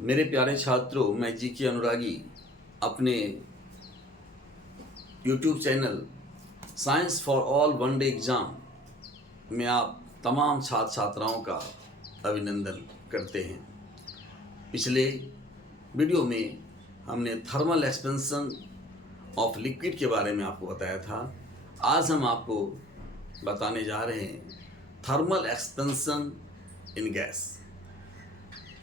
मेरे प्यारे छात्रों, मैं जी के अनुरागी अपने YouTube channel science for all one day exam में आप तमाम छात्र छात्राओं का अभिनंदन करते हैं। पिछले वीडियो में हमने थर्मल एक्सपेंशन ऑफ लिक्विड के बारे में आपको बताया था। आज हम आपको बताने जा रहे हैं थर्मल एक्सपेंशन इन गैस।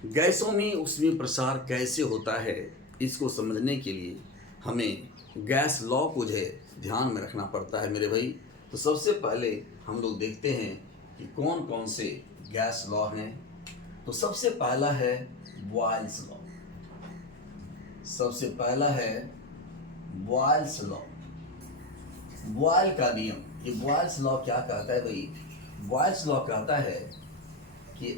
गैसों में ऊष्मीय प्रसार कैसे होता है, इसको समझने के लिए हमें गैस लॉ को जो है ध्यान में रखना पड़ता है मेरे भाई। तो सबसे पहले हम लोग देखते हैं कि कौन कौन से गैस लॉ हैं। तो सबसे पहला है बॉयल्स लॉ। सबसे पहला है बॉयल्स लॉ। बॉयल का नियम, ये बॉयल्स लॉ क्या कहता है भाई? बॉयल्स लॉ कहता है कि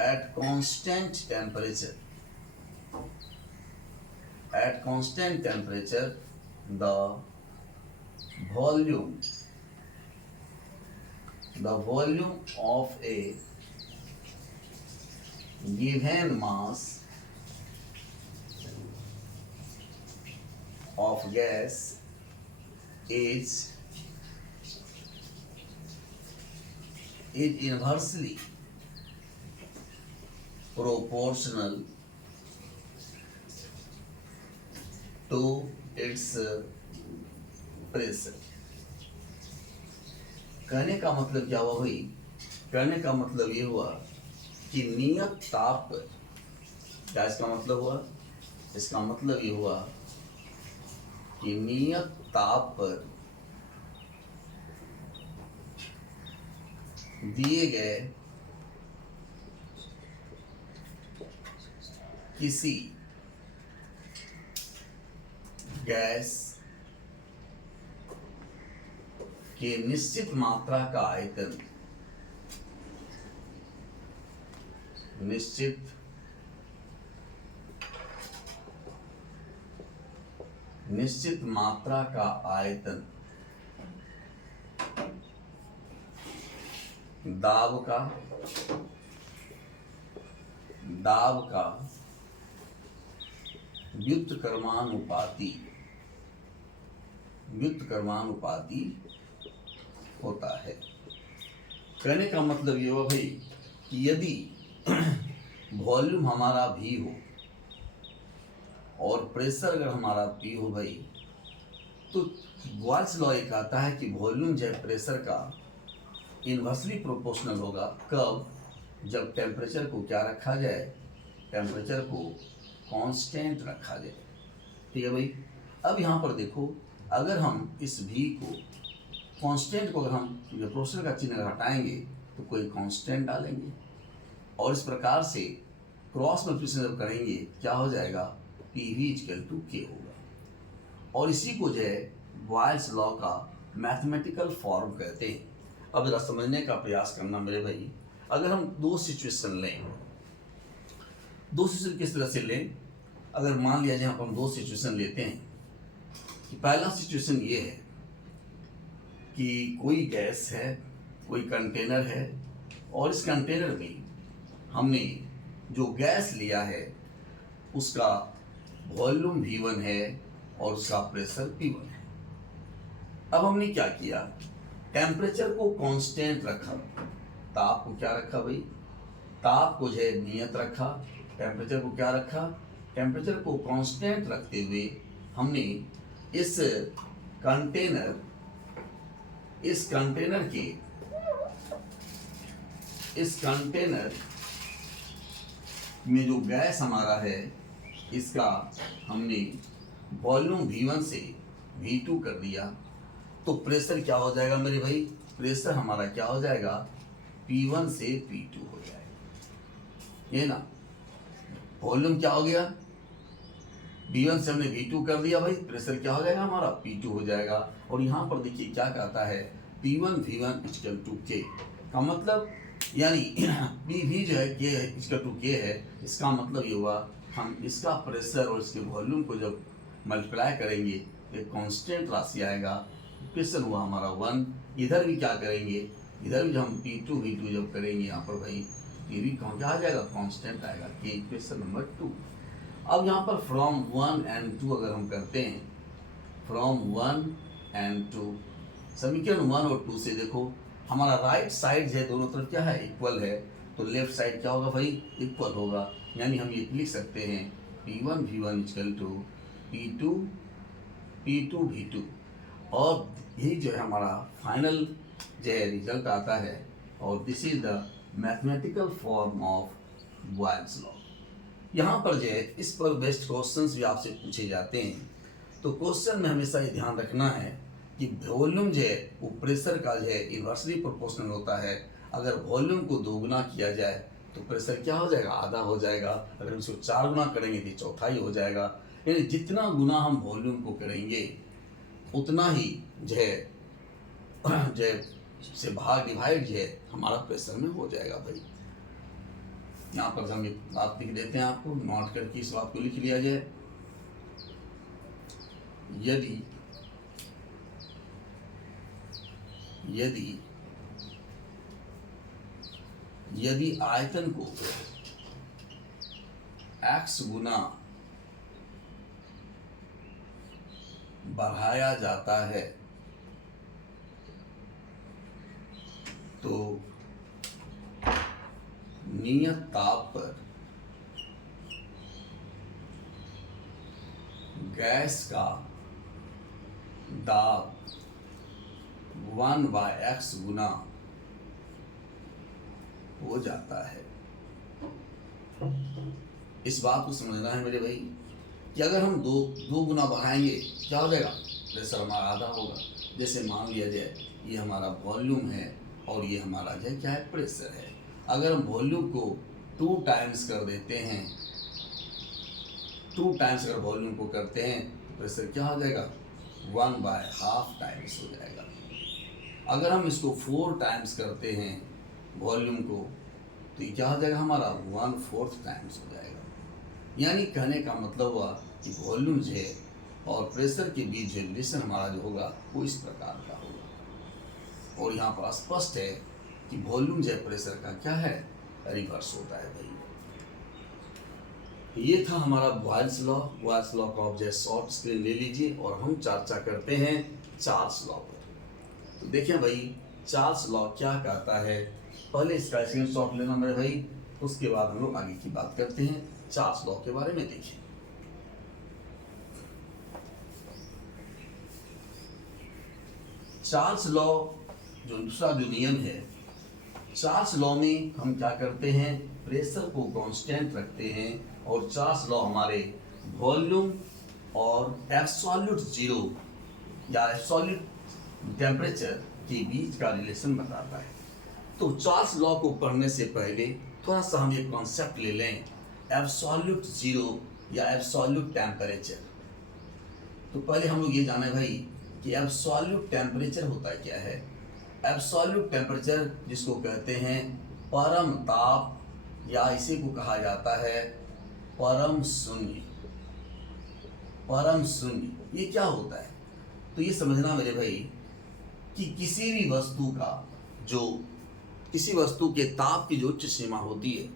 at constant temperature the volume of a given mass of gas is inversely proportional to its pressure। कहने का मतलब क्या हुआ भाई? कहने का मतलब ये हुआ कि नियत ताप पर, क्या इसका मतलब हुआ? इसका मतलब ये हुआ कि नियत ताप पर दिए गए किसी गैस के निश्चित मात्रा का आयतन निश्चित मात्रा का आयतन दाब का व्युत्क्रमानुपाती होता है। कहने का मतलब ये हुआ भाई कि यदि वॉल्यूम हमारा V हो और प्रेशर अगर हमारा P हो भाई, तो बॉयल्स लॉ ये कहता है कि वॉल्यूम जो है प्रेशर का इनवर्सली प्रोपोर्शनल होगा। कब? जब टेम्परेचर को क्या रखा जाए? टेम्परेचर को कांस्टेंट रखा जाए। ठीक है भाई। अब यहाँ पर देखो, अगर हम इस V को कांस्टेंट को, अगर हम प्रोपोर्शनल का चिन्ह हटाएंगे तो कोई कांस्टेंट डालेंगे और इस प्रकार से क्रॉस मल्टीप्लिकेशन जब करेंगे क्या हो जाएगा? PV = K होगा। और इसी को जो है बॉयल्स लॉ का मैथमेटिकल फॉर्म कहते हैं। अब जरा समझने का प्रयास करना मेरे भाई। अगर हम दो सिचुएशन किस तरह से लें? अगर मान लिया जाए हम दो सिचुएशन लेते हैं कि पहला सिचुएशन ये है कि कोई गैस है, कोई कंटेनर है और इस कंटेनर में हमने जो गैस लिया है उसका वॉल्यूम V1 है और उसका प्रेशर P1 है। अब हमने क्या किया? टेम्परेचर को कांस्टेंट रखा, ताप को क्या रखा भाई? ताप को जो है नियत रखा। टेम्परेचर को क्या रखा? टेम्परेचर को कांस्टेंट रखते हुए हमने इस कंटेनर में जो गैस हमारा है इसका हमने वॉल्यूम V1 से V2 कर दिया। तो प्रेशर क्या हो जाएगा मेरे भाई? प्रेशर हमारा क्या हो जाएगा? P1 से P2 हो जाएगा। ये ना, वॉल्यूम क्या हो गया? V1 से हमने V2 कर दिया भाई, प्रेशर क्या हो जाएगा हमारा? P2 हो जाएगा। और यहाँ पर देखिए क्या कहता है? P1 V1 = K का मतलब, यानी PV जो है K है। इसका मतलब ये हुआ हम इसका प्रेशर और इसके वॉल्यूम को जब मल्टीप्लाई करेंगे एक कांस्टेंट राशि आएगा। क्वेश्चन हुआ हमारा 1। इधर भी क्या करेंगे? इधर भी हम P2 V2 जब करेंगे यहाँ पर भाई, ये भी क्या आ जाएगा, कांस्टेंट आएगा, के इक्वेशन नंबर 2। अब यहाँ पर फ्रॉम 1 and 2 अगर हम करते हैं, फ्रॉम 1 and 2, समीकरण 1 और 2 से देखो हमारा राइट साइड जो है दोनों तरफ क्या है, इक्वल है, तो लेफ्ट साइड क्या होगा भाई, इक्वल होगा। यानी हम ये लिख सकते हैं P1 V1 equal to P2 V2, और यही जो है हमारा फाइनल जो है रिजल्ट आता है। और this is the mathematical form of Boyle's law. यहाँ पर जो है इस पर बेस्ड क्वेश्चंस भी आपसे पूछे जाते हैं। तो क्वेश्चन में हमेशा ये ध्यान रखना है कि वॉल्यूम जो है वो प्रेशर का जो है इन्वर्सली प्रोपोर्शनल होता है। अगर वॉल्यूम को दोगुना किया जाए तो प्रेशर क्या हो जाएगा, आधा हो जाएगा। अगर उसको 4 गुना करेंगे तो चौथाई हो जाएगा। यानी जितना गुना हम वॉल्यूम को करेंगे उतना ही जो है से भाग डिवाइड जो है हमारा प्रेशर में हो जाएगा भाई। यहाँ पर हम एक बात लिख देते हैं, आपको नोट करके इस बात को लिख लिया जाए। यदि आयतन को x गुना बढ़ाया जाता है तो नियत ताप पर गैस का दाब 1/x गुना हो जाता है। इस बात को समझना है मेरे भाई कि अगर हम दो गुना बढ़ाएंगे क्या हो जाएगा, प्रेशर हमारा आधा होगा। जैसे मान लिया जाए ये हमारा वॉल्यूम है और ये हमारा जो है क्या है, प्रेशर है। अगर हम वॉल्यूम को 2 टाइम्स कर देते हैं, 2 टाइम्स अगर वॉल्यूम को करते हैं तो प्रेशर क्या हो जाएगा, 1/2 टाइम्स हो जाएगा। अगर हम इसको 4 टाइम्स करते हैं वॉल्यूम को तो ये क्या हो जाएगा, हमारा 1/4 टाइम्स हो जाएगा। यानी कहने का मतलब हुआ कि वॉल्यूम जो है और प्रेशर के बीच जो रिलेशन हमारा जो होगा वो इस प्रकार का होगा। और यहाँ पर स्पष्ट है कि वॉल्यूम जो है प्रेशर का क्या है, रिवर्स होता है भाई। ये था हमारा बॉयल्स लॉ। बॉयल्स लॉ का आप जो शॉर्ट स्क्रीन ले लीजिए और हम चर्चा करते हैं चार्ल्स लॉ पर। तो देखें भाई चार्ल्स लॉ क्या कहता है, पहले इसका स्क्रीनशॉट लेना मेरे भाई, उसके बाद हम लोग आगे की बात करते हैं। चार्ल्स लॉ के बारे में देखें। चार्ल्स लॉ जो दूसरा जो नियम है, चार्ल्स लॉ में हम क्या करते हैं, प्रेशर को कांस्टेंट रखते हैं और चार्ल्स लॉ हमारे वॉल्यूम और एब्सोल्यूट जीरो या एब्सोल्यूट टेम्परेचर के बीच का रिलेशन बताता है। तो चार्ल्स लॉ को पढ़ने से पहले थोड़ा सा हम एक कॉन्सेप्ट ले लें, एब्सोल्यूट जीरो या एब्सोल्यूट टेम्परेचर। तो पहले हम लोग ये जाने भाई कि एब्सोल्यूट टेम्परेचर होता क्या है। एब्सोल्यूट टेम्परेचर जिसको कहते हैं परम ताप या इसी को कहा जाता है परम शून्य। परम शून्य ये क्या होता है, तो ये समझना मेरे भाई कि किसी भी वस्तु का जो किसी वस्तु के ताप की जो उच्च सीमा होती है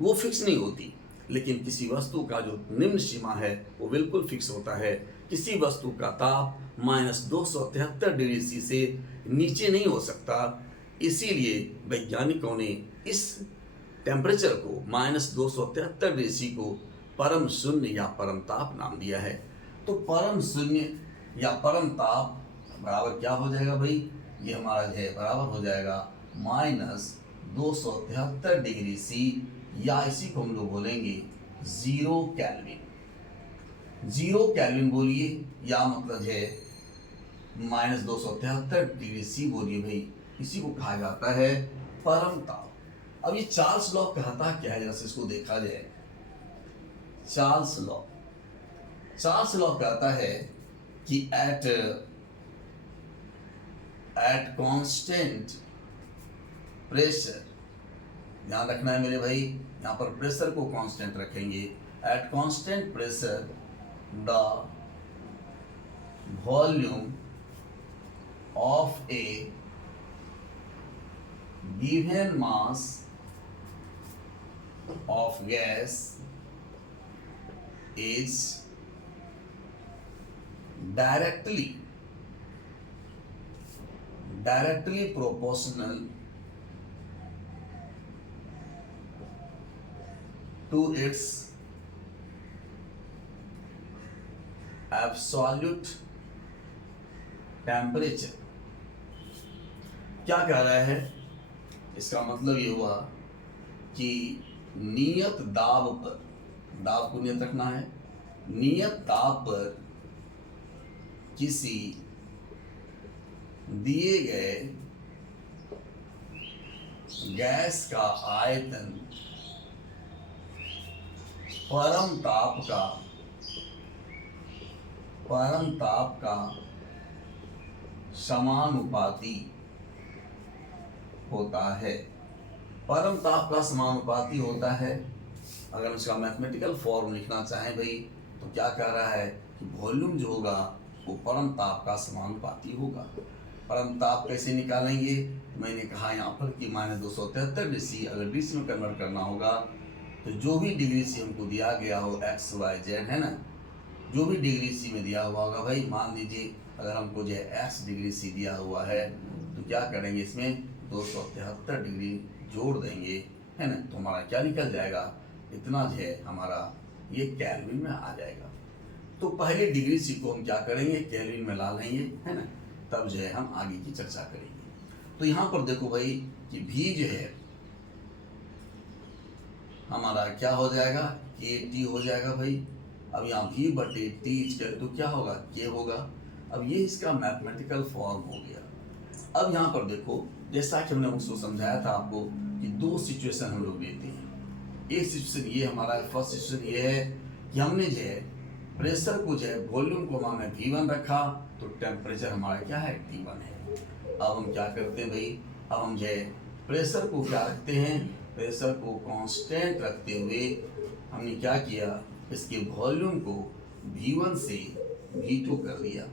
वो फिक्स नहीं होती, लेकिन किसी वस्तु का जो निम्न सीमा है वो बिल्कुल फिक्स होता है। किसी वस्तु का ताप -273 डिग्री सी से नीचे नहीं हो सकता। इसीलिए वैज्ञानिकों ने इस टेम्परेचर को -273 डिग्री सी को परम शून्य या परम ताप नाम दिया है। तो परम शून्य या परम ताप बराबर क्या हो जाएगा भाई, ये हमारा जो है बराबर हो जाएगा -273 डिग्री सी, या इसी को हम लोग बोलेंगे 0 केल्विन। 0 केल्विन बोलिए या मतलब है -273 डिग्री सी बोलिए भाई, इसी को कहा जाता है परम ताप। अब ये चार्ल्स लॉ कहता क्या है, जैसे इसको देखा जाए। चार्ल्स लॉ कहता है कि एट कांस्टेंट प्रेशर, ध्यान रखना है मेरे भाई, यहाँ पर प्रेशर को कांस्टेंट रखेंगे। At constant pressure the volume of A given mass of gas is directly proportional to its absolute temperature। क्या कह रहा है? इसका मतलब ये हुआ कि नियत दाब पर, दाब को नियत रखना है, नियत दाब पर किसी दिए गए गैस का आयतन परम ताप का समानुपाती होता है। परम ताप का समानुपाती होता है। अगर इसका मैथमेटिकल फॉर्म लिखना चाहें भाई, तो क्या कह रहा है कि वॉल्यूम जो होगा वो परम ताप का समानुपाती होगा। परम ताप कैसे निकालेंगे? मैंने कहा यहाँ पर कि -273 डिग्री, अगर डिग्री में कन्वर्ट करना होगा तो जो भी डिग्री सी हमको दिया गया हो एक्स वाई जेड, है ना, जो भी डिग्री सी में दिया हुआ होगा भाई, मान लीजिए अगर हमको जो है एक्स डिग्री सी दिया हुआ है तो क्या करेंगे, इसमें 273 डिग्री जोड़ देंगे, है ना, तो हमारा क्या निकल जाएगा, इतना जो है हमारा ये केल्विन में आ जाएगा। तो पहले डिग्री सी को हम क्या करेंगे, केल्विन में ला लेंगे, है ना, तब जो है हम आगे की चर्चा करेंगे। तो यहाँ पर देखो भाई कि भी जो है हमारा क्या हो जाएगा, KT हो जाएगा भाई। अब यहाँ V बटे T तो क्या होगा, K होगा। अब ये इसका मैथमेटिकल फॉर्म हो गया। अब यहाँ पर देखो, जैसा कि हमने उसको समझाया था आपको कि दो सिचुएशन हम लोग लेते हैं। एक सिचुएशन ये हमारा फर्स्ट सिचुएशन ये है कि हमने जो है प्रेशर को जो है वॉल्यूम को हमने V1 रखा, तो टेम्परेचर हमारा क्या है, T1 है। अब हम क्या करते हैं भाई, अब हम जो है प्रेशर को क्या रखते हैं, प्रेशर को कांस्टेंट रखते हुए हमने क्या किया, इसके वॉल्यूम को V1 से V2 कर दिया।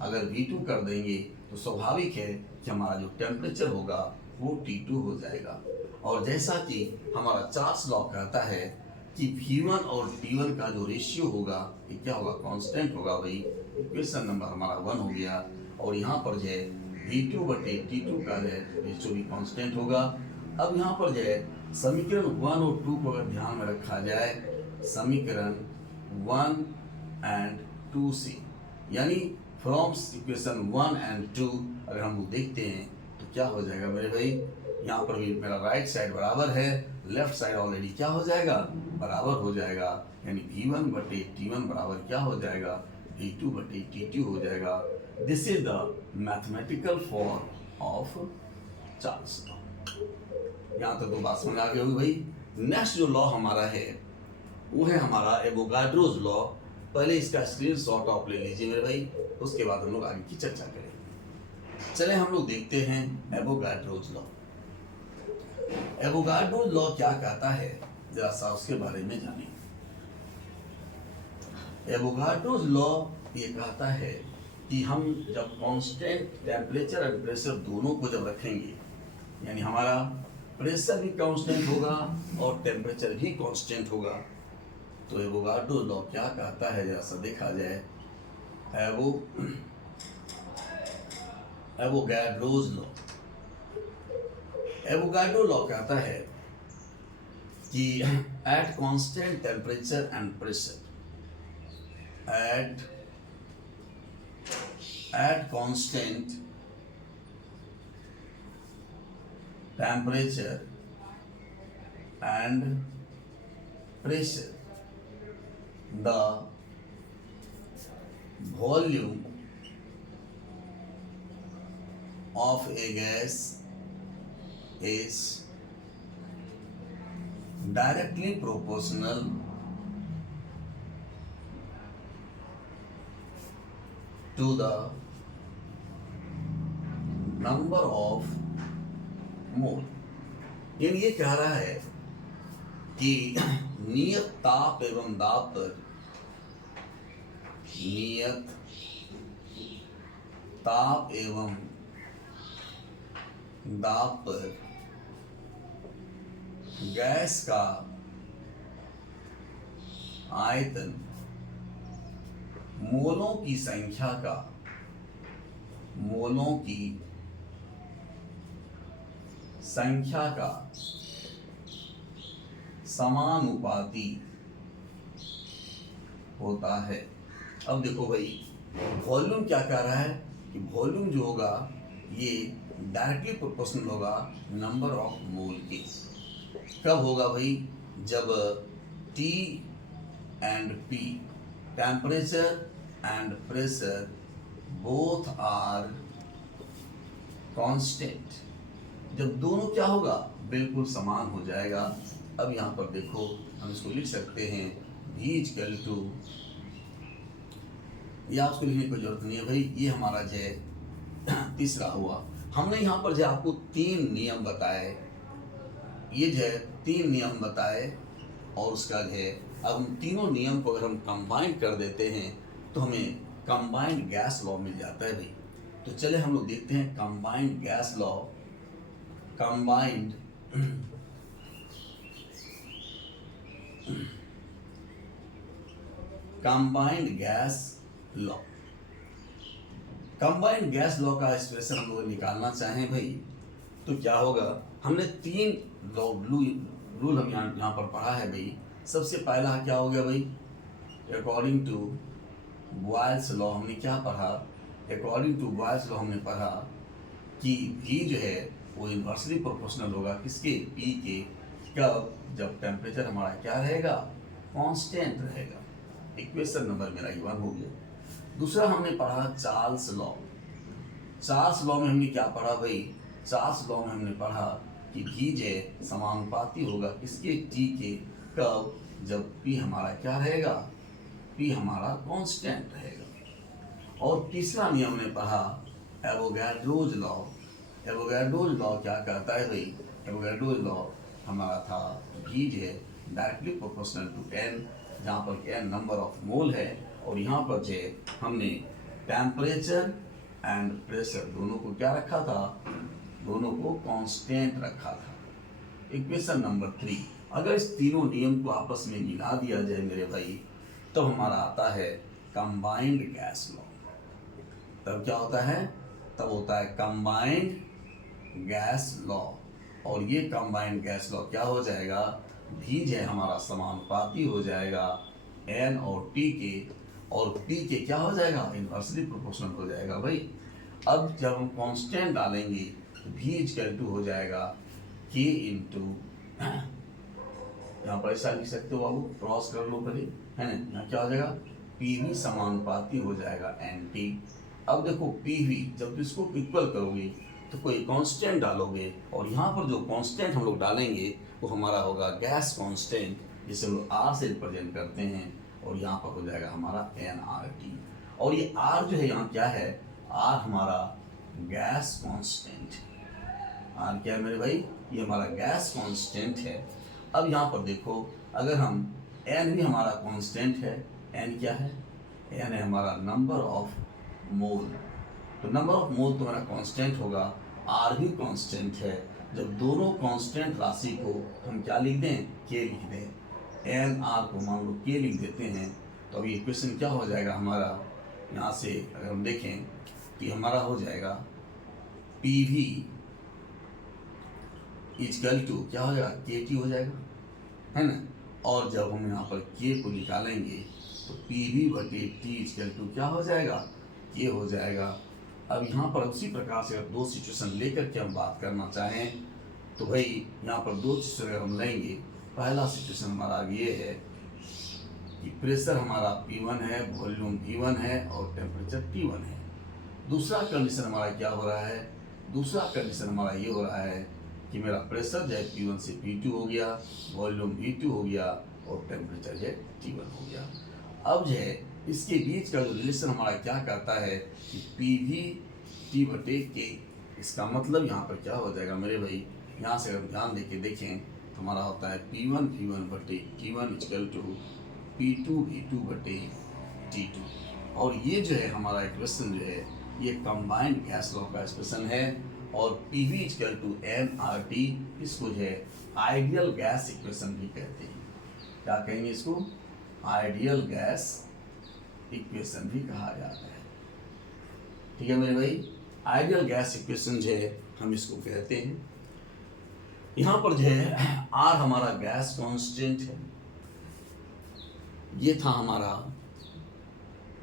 अगर V2 कर देंगे तो स्वाभाविक है कि हमारा जो टेम्परेचर होगा वो T2 हो जाएगा। और जैसा कि हमारा चार्ल्स लॉ कहता है कि V1 और T1 का जो रेशियो होगा ये क्या होगा, कांस्टेंट होगा भाई। इक्वेशन नंबर हमारा 1 हो गया। और यहाँ पर जो है V2 बटे T2 का जो है रेशियो भी कांस्टेंट होगा। अब यहाँ पर जो है समीकरण 1 और 2 को अगर ध्यान में रखा जाए, समीकरण 1 एंड 2 से, यानी फ्रॉम इक्वेशन 1 एंड 2 अगर हम लोग देखते हैं तो क्या हो जाएगा मेरे भाई, यहाँ पर भी मेरा राइट साइड बराबर है, लेफ्ट साइड ऑलरेडी क्या हो जाएगा, बराबर हो जाएगा। यानी V1 बटे T1 बराबर क्या हो जाएगा, V2 बटे T2 हो जाएगा। This is the mathematical form of Charles law. यहाँ तक तो बात समझ आ गई होगी भाई। नेक्स्ट जो लॉ हमारा है वो है हमारा एवोगाड्रोज लॉ। पहले इसका स्क्रीनशॉट आप ले लीजिए मेरे भाई, उसके बाद हम लोग आगे की चर्चा करेंगे। चले हम लोग देखते हैं एवोगाड्रोज लॉ। एवोगाड्रोज लॉ क्या कहता है, जरा सा उसके बारे में जानिए। एवोगाड्रोज लॉ ये कहता है कि हम जब कांस्टेंट टेम्परेचर एंड प्रेशर दोनों को जब रखेंगे, यानी हमारा प्रेशर भी कांस्टेंट होगा और टेम्परेचर भी कांस्टेंट होगा, तो एवोगाड्रोज लॉ क्या कहता है, जैसा देखा जाए, एवोगाड्रोज लॉ। एवोगाड्रो लॉ कहता है कि at constant temperature and pressure, at constant temperature and pressure, the volume of a gas is directly proportional to the number of मोल। यानी ये कह रहा है कि नियत ताप एवं दाब पर, नियत ताप एवं दाब पर गैस का आयतन मोलों की संख्या का समानुपाती होता है। अब देखो भाई, वॉल्यूम क्या कह रहा है कि वॉल्यूम जो होगा ये डायरेक्टली प्रोपोर्शनल होगा नंबर ऑफ मोल के। कब होगा भाई? जब T and P, temperature and pressure, both are constant. जब दोनों क्या होगा? बिल्कुल समान हो जाएगा। अब यहाँ पर देखो, हम इसको लिख सकते हैं V इक्वल टू, ये आपको लिखने की जरूरत नहीं है भाई, ये हमारा जो है तीसरा हुआ। हमने यहाँ पर जो आपको 3 नियम बताए, ये जो है 3 नियम बताए, और उसका जो है अब हम तीनों नियम को अगर हम कंबाइन कर देते हैं तो हमें कंबाइंड गैस लॉ मिल जाता है भाई। तो चले हम लोग देखते हैं combined gas law, combined gas law. Combined gas law का एक्सप्रेशन हम लोग निकालना चाहें भाई तो क्या होगा? हमने 3 रूल हम यहाँ पर पढ़ा है भाई। सबसे पहला क्या हो गया भाई? अकॉर्डिंग टू बॉयल्स लॉ हमने क्या पढ़ा? अकॉर्डिंग टू बॉयल्स लॉ हमने पढ़ा कि V जो है वो इन्वर्सली प्रोपोर्शनल होगा किसके? P के। कब? जब टेम्परेचर हमारा क्या रहेगा? कांस्टेंट रहेगा। इक्वेशन नंबर मेरा 1 हो गया। दूसरा हमने पढ़ा चार्ल्स लॉ। चार्ल्स लॉ में हमने क्या पढ़ा भाई? चार्ल्स लॉ में हमने पढ़ा कि V जो है समानुपाती होगा किसके? T के। कब? जब P हमारा क्या रहेगा? P हमारा कांस्टेंट रहेगा। और तीसरा नियम हमने पढ़ा एवोगाड्रोज लॉ। एवोगाड्रोज लॉ क्या कहता है भाई? एवोगाड्रोज लॉ हमारा था V जो है डायरेक्टली प्रोपोर्शनल टू N, जहाँ पर N नंबर ऑफ मोल है, और यहाँ पर जो है हमने टेम्परेचर एंड प्रेशर दोनों को क्या रखा था? दोनों को कांस्टेंट रखा था। इक्वेशन नंबर 3, अगर इस तीनों नियम को आपस में मिला दिया जाए मेरे भाई, तो हमारा आता है कंबाइंड गैस लॉ। तब क्या होता है? तब होता है कंबाइंड गैस लॉ। और ये कंबाइंड गैस लॉ क्या हो जाएगा? V जो है हमारा समानुपाती हो जाएगा N और T के, और P के क्या हो जाएगा? इन्वर्सली प्रोपोर्शनल हो जाएगा भाई। अब जब हम कांस्टेंट डालेंगे तो V इक्वल टू हो जाएगा K इंटू, यहाँ पर ऐसा लिख सकते हो बाबू, क्रॉस कर लो पहले, है ना? यहाँ क्या हो जाएगा? PV समानुपाती हो जाएगा NT। अब देखो PV जब इसको इक्वल करोगे तो कोई कांस्टेंट डालोगे, और यहाँ पर जो कांस्टेंट हम लोग डालेंगे वो हमारा होगा गैस कांस्टेंट, जिसे हम लोग R से रिप्रेजेंट करते हैं, और यहाँ पर हो जाएगा हमारा nRT। और ये R जो है यहाँ क्या है? R हमारा गैस कांस्टेंट। R क्या है मेरे भाई? ये हमारा गैस कांस्टेंट है। अब यहाँ पर देखो, अगर हम N भी हमारा कांस्टेंट है, N क्या है? N है हमारा नंबर ऑफ मोल। तो नंबर ऑफ मोल तो हमारा कांस्टेंट होगा, R भी कांस्टेंट है। जब दोनों कांस्टेंट राशि को हम क्या लिख दें? K लिख दें। N R को मान लो K लिख देते हैं, तो अभी इक्वेशन क्या हो जाएगा हमारा? यहाँ से अगर हम देखें कि हमारा हो जाएगा PV इक्वल टू क्या हो जाएगा? KT हो जाएगा, है ना? और जब हम यहाँ पर K को निकालेंगे तो PV बटे T इक्वल टू क्या हो जाएगा? K हो जाएगा। अब यहाँ पर उसी प्रकार से अगर 2 सिचुएशन लेकर के हम बात करना चाहें तो भाई यहाँ पर 2 सिचुएशन अगर हम लेंगे, पहला सिचुएशन हमारा ये है कि प्रेशर हमारा P1 है, वॉल्यूम V1 है, और टेम्परेचर T1 है। दूसरा कंडीशन हमारा क्या हो रहा है? दूसरा कंडीशन हमारा ये हो रहा है कि मेरा प्रेशर जो है P1 से P2 हो गया, वॉल्यूम V2 हो गया, और टेम्परेचर जो है T1 हो गया। अब जो है इसके बीच का जो रिलेशन हमारा क्या करता है कि PV T बटे K। इसका मतलब यहाँ पर क्या हो जाएगा मेरे भाई? यहाँ से अगर ध्यान देके देखें तो हमारा होता है P1 V1 बटे T1 equal to P2 V2 बटे T2। और ये जो है हमारा इक्वेशन जो है ये कंबाइंड गैस लॉ का एक्सप्रेशन है। और PV इक्वल टू nRT, इसको जो है आइडियल गैस इक्वेशन भी कहते हैं। क्या कहेंगे इसको? आइडियल गैस इक्वेशन भी कहा जाता है। ठीक है मेरे भाई, आइडियल गैस इक्वेशन जो है हम इसको कहते हैं। यहाँ पर जो है आर हमारा गैस कांस्टेंट है। ये था हमारा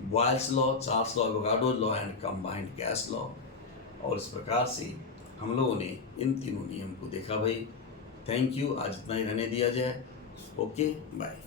Boyle's law, Charles law, Avogadro law and combined gas law. और इस प्रकार से हम लोगों ने इन तीनों नियम को देखा भाई। थैंक यू, आज इतना ही रहने दिया जाए। Okay bye.